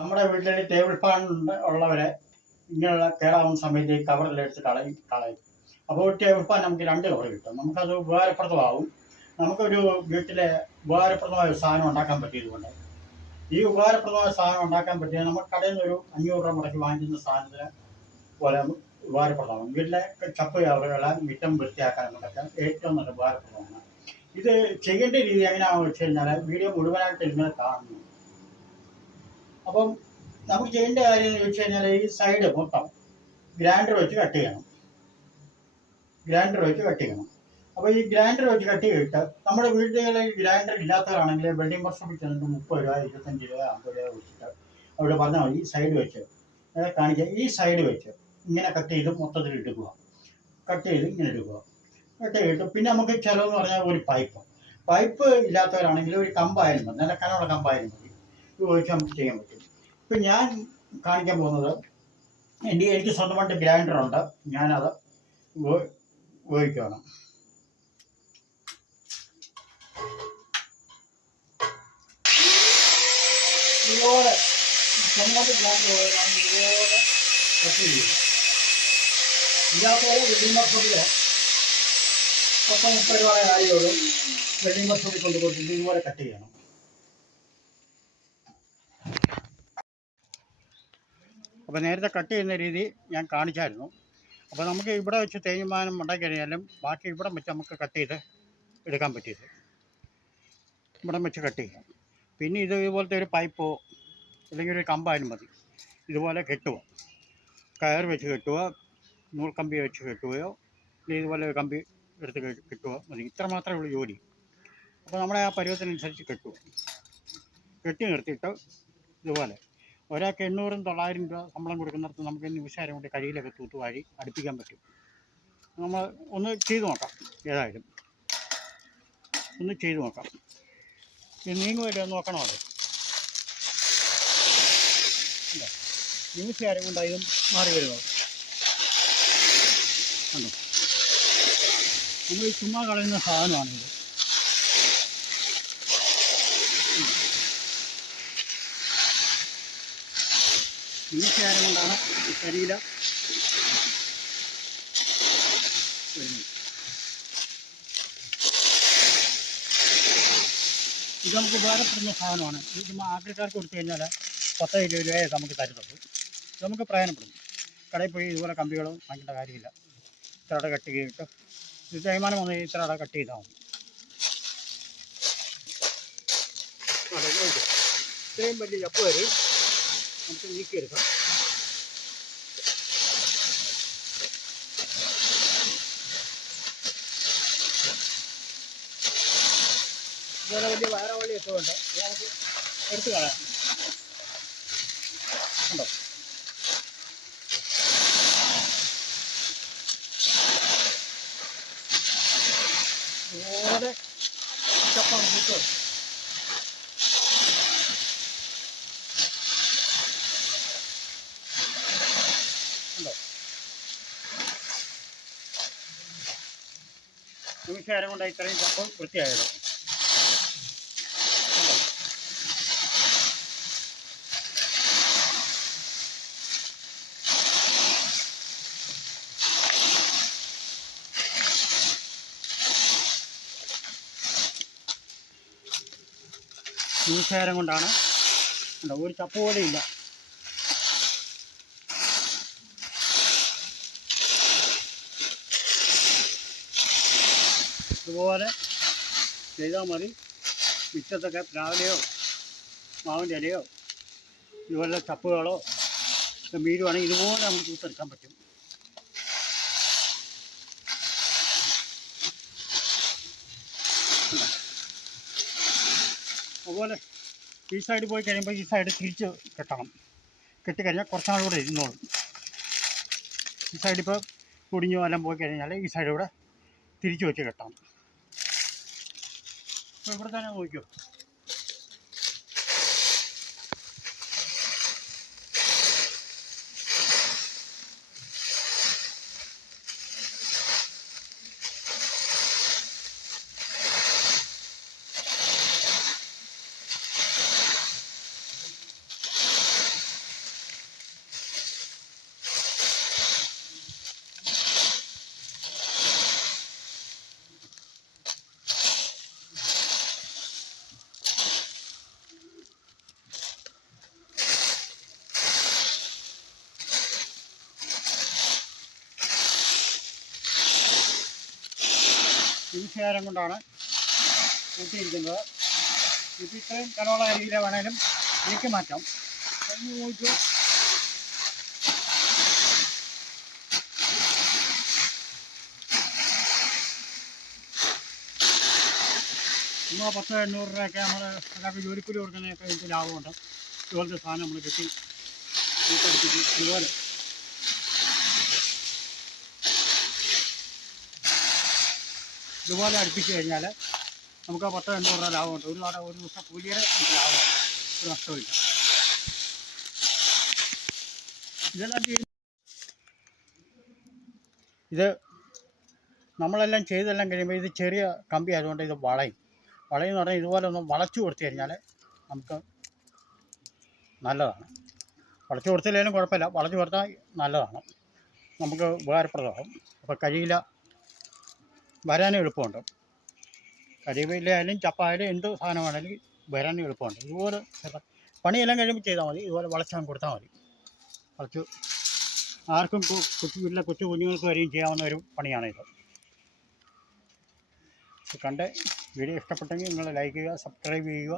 നമ്മുടെ വീട്ടിൽ table fan ഉള്ളവരെ ഇങ്ങനെയുള്ള കേടാവുന്ന സമയത്ത് ഈ കവറിലെടുത്ത് കളയും. അപ്പോൾ ടേബിൾ ഫാൻ നമുക്ക് 2 കവർ കിട്ടും. നമുക്കത് ഉപകാരപ്രദമാവും. നമുക്കൊരു വീട്ടിലെ ഉപകാരപ്രദമായ ഒരു സാധനം ഉണ്ടാക്കാൻ പറ്റിയതുകൊണ്ട് ഈ ഉപകാരപ്രദമായ സാധനം ഉണ്ടാക്കാൻ പറ്റിയാൽ നമുക്ക് കടയിൽ നിന്ന് ഒരു 500 രൂപ മുടക്കി വാങ്ങിക്കുന്ന സാധനത്തിന് പോലെ ഉപകാരപ്രദമാകും. വീട്ടിലെ ചപ്പ് കവറുകളെ മിറ്റം വൃത്തിയാക്കാനൊക്കെ ഏറ്റവും നല്ല ഉപകാരപ്രദമാണ്. ഇത് ചെയ്യേണ്ട രീതി എങ്ങനെയാണെന്ന് വെച്ച് കഴിഞ്ഞാൽ വീഡിയോ മുഴുവനായിട്ട് ഇങ്ങനെ കാണുന്നു. അപ്പം നമുക്ക് ചെയ്യേണ്ട കാര്യം എന്ന് ചോദിച്ചു കഴിഞ്ഞാൽ ഈ സൈഡ് മൊത്തം ഗ്രൈൻഡർ വെച്ച് കട്ട് ചെയ്യണം. അപ്പോൾ ഈ ഗ്രൈൻഡർ വെച്ച് കട്ട് ചെയ്തിട്ട് നമ്മുടെ വീടുകളിൽ ഗ്രൈൻഡർ ഇല്ലാത്തവരാണെങ്കിൽ വെൽഡിംഗ് വർക്ക്ഷോപ്പിൽ ചെന്നിട്ട് 30 രൂപ 25 രൂപ 50 രൂപ വെച്ചിട്ട് അവിടെ പറഞ്ഞാൽ മതി. ഈ സൈഡ് വെച്ച് കാണിക്കുക. ഈ സൈഡ് വെച്ച് ഇങ്ങനെ കട്ട് ചെയ്ത് മൊത്തത്തിൽ എടുക്കുക. കട്ട് ചെയ്തിട്ട് പിന്നെ നമുക്ക് ചിലവെന്ന് പറഞ്ഞാൽ ഒരു പൈപ്പ് ഇല്ലാത്തവരാണെങ്കിൽ ഒരു കമ്പായാലും മതി, നല്ല കനമുള്ള കമ്പായാലും മതി, ഇത് ഉപയോഗിച്ച് നമുക്ക് ചെയ്യാൻ പറ്റും. ഇപ്പം ഞാൻ കാണിക്കാൻ പോകുന്നത് എനിക്ക് സ്വന്തമായിട്ട് ഗ്രൈൻഡറുണ്ട്. ഞാനത് ഉപയോഗിക്കുകയാണ്. ഇതുപോലെ സ്വന്തമായിട്ട് ഗ്രൈൻഡർ ഇതുപോലെ കട്ട് ചെയ്യും. ഇല്ലാത്തവരെ വെൽഡിംഗ് വർക്ക്ഷോപ്പിലോ 30 രൂപയുടെ കാര്യങ്ങളും വെൽഡിംഗ് വർക്ക്ഷോപ്പിൽ കൊണ്ട് കൊടുത്തിട്ട് ഇതുപോലെ കട്ട് ചെയ്യണം. അപ്പോൾ നേരത്തെ കട്ട് ചെയ്യുന്ന രീതി ഞാൻ കാണിച്ചായിരുന്നു. അപ്പോൾ നമുക്ക് ഇവിടെ വെച്ച് തേയ്മാനം ഉണ്ടാക്കി കഴിഞ്ഞാലും ബാക്കി ഇവിടെ വെച്ച് നമുക്ക് കട്ട് ചെയ്ത് എടുക്കാൻ പറ്റിയത് ഇവിടെ വെച്ച് കട്ട് ചെയ്യാം. പിന്നെ ഇതുപോലത്തെ ഒരു പൈപ്പോ അല്ലെങ്കിൽ ഒരു കമ്പായാലും മതി. ഇതുപോലെ കെട്ടുക, കയർ വെച്ച് കെട്ടുക, നൂൽക്കമ്പി വെച്ച് കെട്ടുകയോ ഇതുപോലെ ഒരു കമ്പി എടുത്ത് കെട്ടുക മതി. ഇത്ര മാത്രമേ ഉള്ളൂ ജോലി. അപ്പോൾ നമ്മുടെ ആ പരുവത്തിനനുസരിച്ച് കെട്ടി നിർത്തിയിട്ട് ഇതുപോലെ ഒരാൾക്ക് 800-900 രൂപ ശമ്പളം കൊടുക്കുന്നിടത്ത് നമുക്ക് നിമിഷം കൊണ്ട് കഴിയിലൊക്കെ തൂത്തുവാരി അടുപ്പിക്കാൻ പറ്റും. നമ്മൾ ഒന്ന് ചെയ്തു നോക്കാം. ഏതായാലും ഒന്ന് ചെയ്തു നോക്കാം. ഇത് നീങ്ങുമല്ലോ നോക്കണം. അത് നിമിഷം കൊണ്ട് ഇതും മാറി വരുന്നത് കണ്ടോ. നമ്മൾ ഈ ചുമ്മാ കളയുന്ന സാധനമാണിത്. നിമിഷം കൊണ്ടാണ് ഈ കരിയില വരുന്നത്. ഇത് നമുക്ക് ഉപകാരപ്പെടുന്ന സാധനമാണ്. ഇത് ചുമ്മാ ആക്രിക്കാർക്ക് കൊടുത്തു കഴിഞ്ഞാൽ 10-20 രൂപയെ നമുക്ക് തരുന്നുള്ളൂ. ഇത് നമുക്ക് പ്രയോജനപ്പെടും. കടയിൽ പോയി ഇതുപോലെ കമ്പികളും വാങ്ങേണ്ട കാര്യമില്ല. ഇത്രയുടെ കട്ട് ചെയ്തിട്ട് ഇത് തേയ്മാനം വന്ന് ഇത്രയുടെ കട്ട് ചെയ്താൽ മതി. ഇത്രയും വലിയ ചപ്പ് വരെ നമുക്ക് നീക്കിയെടുക്കാം. ഇതുപോലെ വലിയ വയറവള്ളിയൊക്കെ ഉണ്ട്. നമുക്ക് എടുത്ത് കളയാം. ഉണ്ടോ? ഇതുപോലെ ചപ്പം കിട്ടും. ഉണ്ടോ? നിമിഷം കൊണ്ട് ഇത്രയും ചപ്പം വൃത്തിയായത്. നിമിഷം കൊണ്ടാണ്. ഉണ്ടോ? ഒരു ചപ്പ് പോലെ ഇല്ല. ഇതുപോലെ ചെയ്താൽ മതി. മിറ്റത്തൊക്കെ പ്ലാവിലയോ മാവിൻ്റെ ഇലയോ ഇതുപോലെ ചപ്പുകളോ വീഴുവാണെങ്കിൽ ഇതുപോലെ നമുക്ക് തൂത്തെടുക്കാൻ പറ്റും. അതുപോലെ ഈ സൈഡ് പോയി കഴിയുമ്പോൾ ഈ സൈഡ് തിരിച്ച് കെട്ടണം. കെട്ടിക്കഴിഞ്ഞാൽ കുറച്ചാൾ കൂടെ ഇരുന്നോളും. ഈ സൈഡിപ്പോൾ കുടിഞ്ഞോ എല്ലാം പോയി കഴിഞ്ഞാൽ ഈ സൈഡ് കൂടെ തിരിച്ച് വെച്ച് കെട്ടണം. അപ്പോൾ ഇവിടെ തന്നെ നോക്കിയോ. നിമിഷകാരം കൊണ്ടാണ് കൂട്ടിയിരിക്കുന്നത്. ഇത് ഇത്രയും കനമുള്ള കരിയില വേണേലും നീക്കി മാറ്റാം. കഴിഞ്ഞ് പോയിട്ട് നമ്മൾ 10-800 രൂപയൊക്കെ നമ്മൾ ഒരാൾക്ക് ജോലിക്കൂലി കൊടുക്കുന്നതൊക്കെ എനിക്ക് ലാഭമുണ്ട്. ഇതുപോലത്തെ സാധനം നമ്മൾ കിട്ടി കൂട്ടടിപ്പിച്ച് ഇതുപോലെ അടുപ്പിച്ച് കഴിഞ്ഞാൽ നമുക്ക് 10-800 രൂപ ലാഭമുണ്ട്. ഒരു ദിവസം കൂലിയുടെ നമുക്ക് ലാഭമാണ്, ഒരു നഷ്ടമില്ല. ഇതെല്ലാം ഇത് നമ്മളെല്ലാം ചെയ്തെല്ലാം കഴിയുമ്പോൾ ഇത് ചെറിയ കമ്പി ആയതുകൊണ്ട് ഇത് വളയും എന്ന് പറഞ്ഞാൽ ഇതുപോലെ ഒന്ന് വളച്ചു കൊടുത്തു കഴിഞ്ഞാൽ നമുക്ക് നല്ലതാണ്. വളച്ചു കൊടുത്തില്ലെങ്കിലും കുഴപ്പമില്ല, വളച്ചു കൊടുത്താൽ നല്ലതാണ്, നമുക്ക് ഉപകാരപ്രദമാകും. അപ്പോൾ കരിയില വരാനും എളുപ്പമുണ്ട്. കരിയിലയായാലും ചപ്പായാലും എന്ത് സാധനമാണെങ്കിലും വരാനും എളുപ്പമുണ്ട്. ഇതുപോലെ പണിയെല്ലാം കഴിയുമ്പോൾ ചെയ്താൽ മതി. ഇതുപോലെ വളച്ചാൽ കൊടുത്താൽ മതി. വളച്ച് ആർക്കും കൊച്ചു കുഞ്ഞുങ്ങൾക്ക് വരെയും ചെയ്യാവുന്ന ഒരു പണിയാണിത്. കണ്ട് വീഡിയോ ഇഷ്ടപ്പെട്ടെങ്കിൽ നിങ്ങൾ ലൈക്ക് ചെയ്യുക, സബ്സ്ക്രൈബ് ചെയ്യുക.